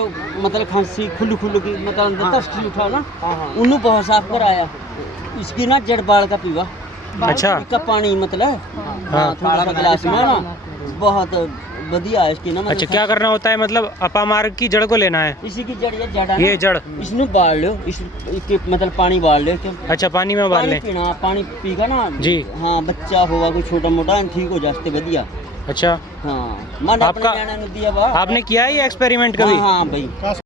मतलब खांसी खुल्लू खुल्लू की मतलब अंदर दस्त उठा ना उन्हें बहुत साफ कराया। इसकी ना जड़ बाल का पीवा। अच्छा। इसका पानी मतलब हाँ थोड़ा सा गिलास में ना बहुत बढ़िया है इसकी ना मतलब। अच्छा, क्या करना होता है मतलब अपामार्ग की जड़ को लेना है? इसी की जड़ जड़ है ये जड़ इसमें बाल लो इसके मतलब पानी बाल लो क्यों। अच्छा, पानी में उबाल ले। पीना पानी पीगा ना जी हाँ बच्चा होगा कोई छोटा मोटा ठीक हो जाते बढ़िया। अच्छा, हाँ मन आपका अपने दिया आपने किया है ये एक्सपेरिमेंट कभी? हाँ भाई।